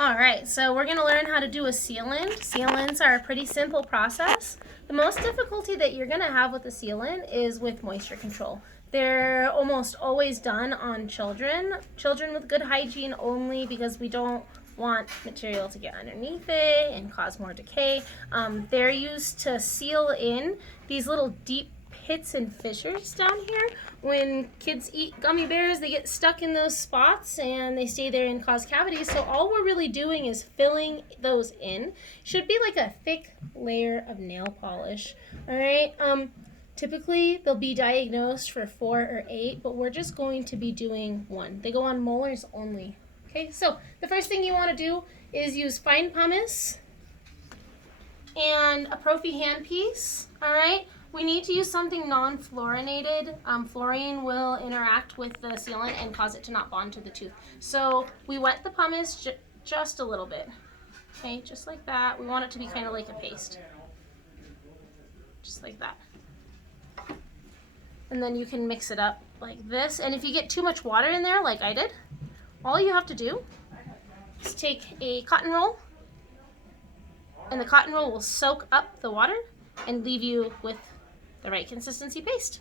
Alright, so we're going to learn how to do a sealant. Sealants are a pretty simple process. The most difficulty that you're going to have with a sealant is with moisture control. They're almost always done on children with good hygiene only, because we don't want material to get underneath it and cause more decay. They're used to seal in these little deep pits and fissures down here. When kids eat gummy bears, they get stuck in those spots and they stay there and cause cavities. So all we're really doing is filling those in. Should be like a thick layer of nail polish. All right. Typically they'll be diagnosed for 4 or 8, but we're just going to be doing 1. They go on molars only. Okay. So the first thing you want to do is use fine pumice and a Profi handpiece. All right. We need to use something non-fluorinated. Fluorine will interact with the sealant and cause it to not bond to the tooth. So we wet the pumice just a little bit. Okay, just like that. We want it to be kind of like a paste. Just like that. And then you can mix it up like this. And if you get too much water in there, like I did, all you have to do is take a cotton roll, and the cotton roll will soak up the water and leave you with the right consistency paste.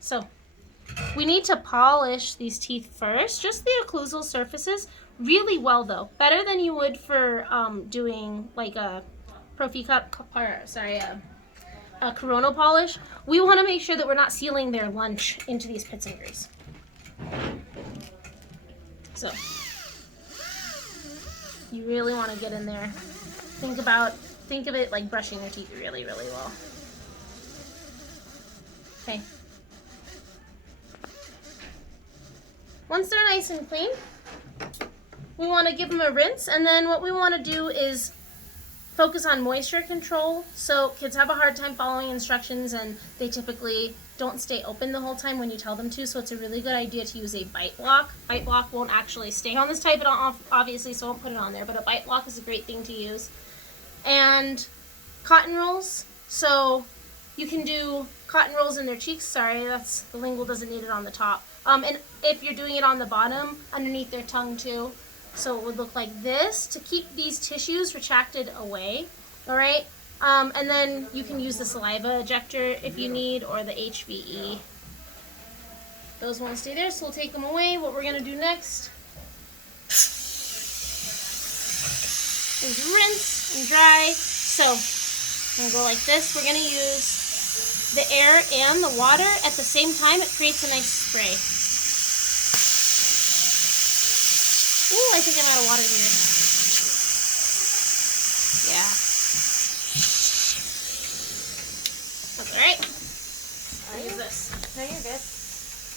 So we need to polish these teeth first, just the occlusal surfaces, really well though. Better than you would for doing like a a coronal polish. We want to make sure that we're not sealing their lunch into these pits and grooves. So you really want to get in there. Think of it like brushing your teeth really, really well. Okay. Once they're nice and clean, we want to give them a rinse, and then what we want to do is focus on moisture control. So kids have a hard time following instructions, and they typically don't stay open the whole time when you tell them to, so it's a really good idea to use a bite block. Bite block won't actually stay on this type, obviously, so I won't put it on there, but a bite block is a great thing to use. And cotton rolls, so you can do cotton rolls in their cheeks. Sorry, that's the lingual doesn't need it on the top. And if you're doing it on the bottom, underneath their tongue too. So it would look like this to keep these tissues retracted away. All right. And then you can use the saliva ejector if you need, or the HVE. Those won't stay there, so we'll take them away. What we're gonna do next is rinse and dry. So I'm gonna go like this. We're gonna use the air and the water at the same time. It creates a nice spray. Ooh, I think I'm out of water here. Yeah. That's alright. I'll use this. No, you're good.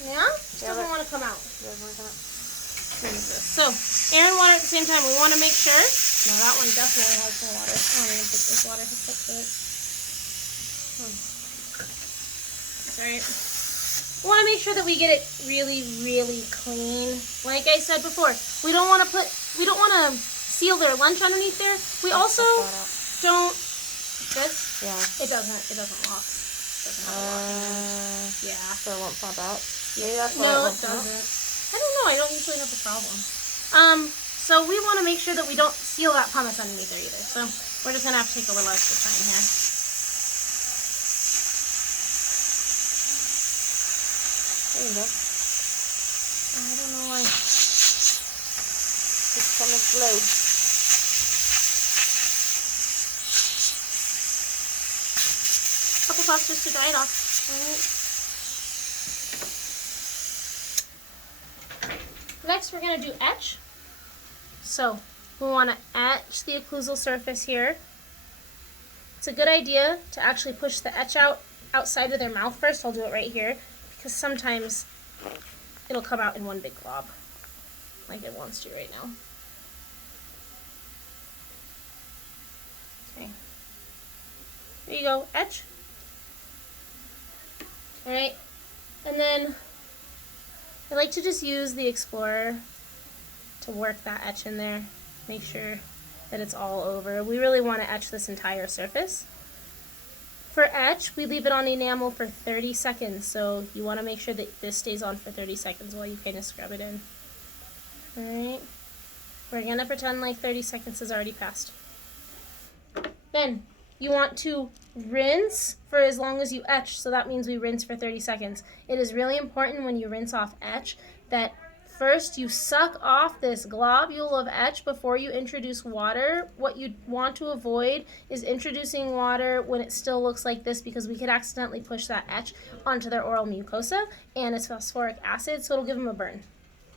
Yeah? It doesn't want to come out. Doesn't want to come out. Use this. So, air and water at the same time. We want to make sure. No, that one definitely has some water. I don't even think there's water hooked up to it. Alright. We want to make sure that we get it really, really clean. Like I said before, we don't want to seal their lunch underneath there. We also don't. This? Yeah. It doesn't lock. Doesn't have a lock. Yeah. So it won't pop out. Maybe that's why No, it it doesn't. I don't know. I don't usually have a problem. So we want to make sure that we don't seal that pumice underneath there either. So we're just gonna have to take a little extra time here. There you go. I don't know why. It's coming slow. Couple thoughts just to dry it off. Alright. Next we're going to do etch. So we want to etch the occlusal surface here. It's a good idea to actually push the etch outside of their mouth first. I'll do it right here, because sometimes it'll come out in one big glob, like it wants to right now. Okay. There you go, etch. Alright, and then I like to just use the Explorer to work that etch in there. Make sure that it's all over. We really want to etch this entire surface. For etch, we leave it on enamel for 30 seconds, so you want to make sure that this stays on for 30 seconds while you kind of scrub it in. Alright. We're gonna pretend like 30 seconds has already passed. Then you want to rinse for as long as you etch, so that means we rinse for 30 seconds. It is really important when you rinse off etch that first you suck off this globule of etch before you introduce water. What you want to avoid is introducing water when it still looks like this, because we could accidentally push that etch onto their oral mucosa and it's phosphoric acid, so it'll give them a burn.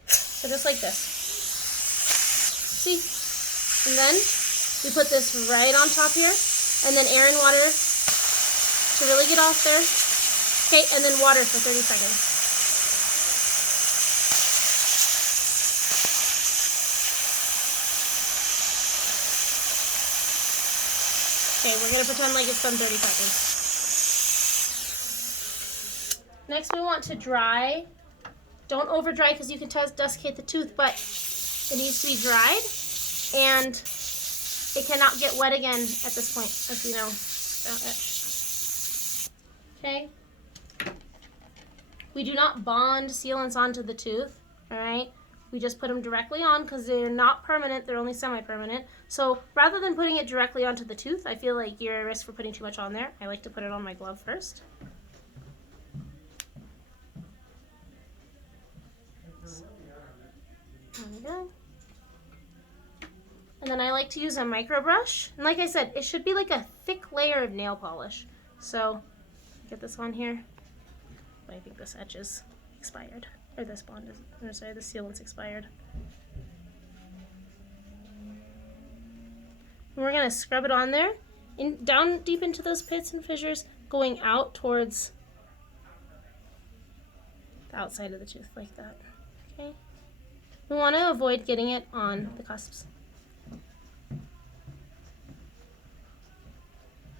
So just like this. See? And then we put this right on top here, and then air and water to really get off there. Okay, and then water for 30 seconds. Okay, we're going to pretend like it's done 30 seconds. Next we want to dry. Don't over dry because you can desiccate the tooth, but it needs to be dried and it cannot get wet again at this point, as you know. Okay. We do not bond sealants onto the tooth, all right? We just put them directly on because they're not permanent, they're only semi-permanent. So rather than putting it directly onto the tooth, I feel like you're at risk for putting too much on there. I like to put it on my glove first. There we go. And then I like to use a micro brush. And like I said, it should be like a thick layer of nail polish. So get this on here. But I think this etch is expired. Or this bond is, or sorry, the sealant's expired. And we're gonna scrub it on there, down deep into those pits and fissures, going out towards the outside of the tooth like that. Okay. We want to avoid getting it on the cusps.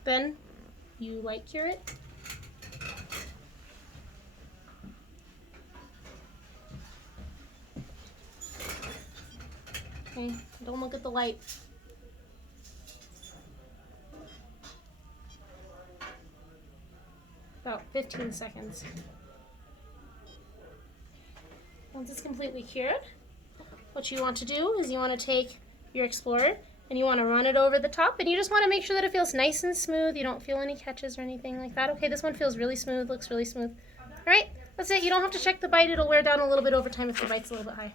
Then you light cure it. Okay, don't look at the light. About 15 seconds. Once it's completely cured, what you want to do is you want to take your Explorer and you want to run it over the top, and you just want to make sure that it feels nice and smooth. You don't feel any catches or anything like that. Okay, this one feels really smooth, looks really smooth. All right, that's it. You don't have to check the bite. It'll wear down a little bit over time if the bite's a little bit high.